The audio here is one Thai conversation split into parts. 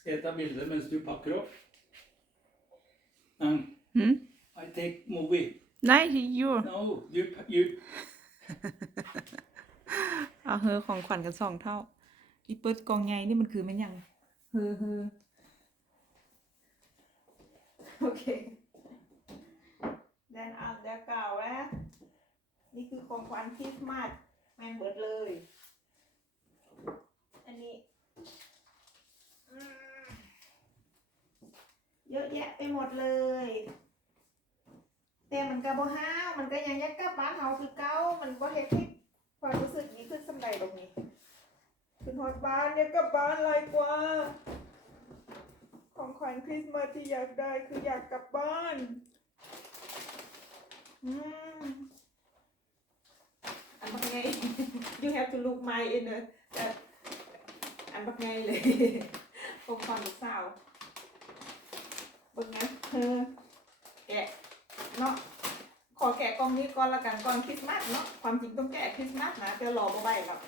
Skal jeg ta bilde mens du pakker opp? Um, Hmm? I take movie. ได้ยู No, you, you. เอาเฮอของขวัญกันสองเท่า อีเปิดกองใหญ่นี่มันคือมันหยังเฮอเฮอโอเคแดนอัพเดาเก่าแล้ว นี่คือของขวัญคริสต์มาสแม่งเบิดเลย อันนี้อืม เยอะแยะไปหมดเลย แต่มันก็บ่ห้าวมันก็ยังอยักกลับบ้านเฮาคือเก่ามันบ่เฮ็ดให้ความรู้สึกนี้ขึ้นสำใดตรงนี้ขึ้นฮอดบ้านเนี่ยกลับบ้านหลายกว่า ของขวัญคริสต์มาสที่อยากได้คืออยากกลับบ้านอืมอันบักไง you have to look my in a แต่อันบักไงเลยของขวัญสาว เบิ่งนะเธอแกะเนาะขอแกะกล่องนี้ก่อนละกันก่อนคริสต์มาสเนาะความจริงต้องแกะคริสต์มาสนะจะรอบ่ไหวหรอก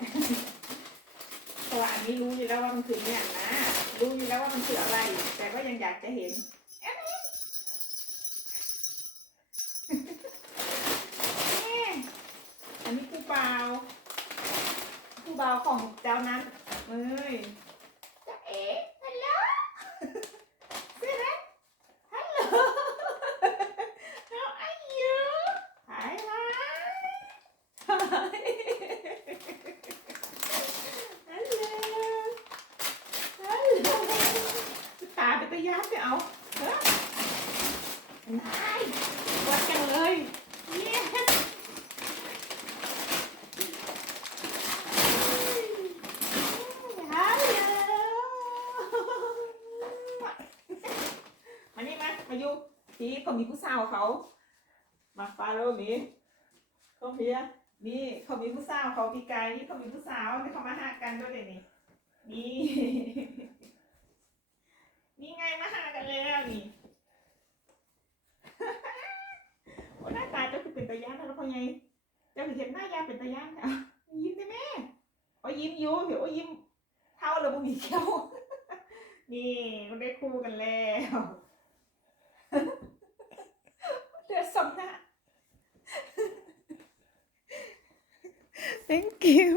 เพราะว่าอันนี้รู้อยู่แล้วว่ามันคือเนี่ยนะรู้อยู่แล้วว่ามันคืออะไร แต่ก็ยังอยากจะเห็นอันนี้ผู้บ่าวผู้บ่าของเจ้านั้นเอ้ยจ๊ะเอ๋ฮัลโหล เสียไหมฮัลโหล How are you? Hi, hi. Hi. Hello. Hello. ตาเป็นตะ ยานไปเอาเฮ้ยนายวัดกันเลยเย้ฮัลโหลมานี่มามาอยู่พี่เขามีผู้สาวเขา มาฟาโรห์นี่เขาเพียนี่เขามีผู้สาวเขาปีกายนี่เขามีผู้สาวนี่เขามาหากันด้วยเลยนี่นี่ไงมาหากันแล้วนี่ โอ้หน้าตาเจ้าคือเป็น ตะย่านนะแล้วพ่อไงเจ้าเห็นหน้ายาเป็นตะย่านอะยิ้มได้ไหมโอ้ยิ้มอยู่เดี๋ยวโอ้ยิ้มเท่าเลยบุมีเขี้ยวนี่มันได้คู่กันแล้วเดือดสมนะ thank you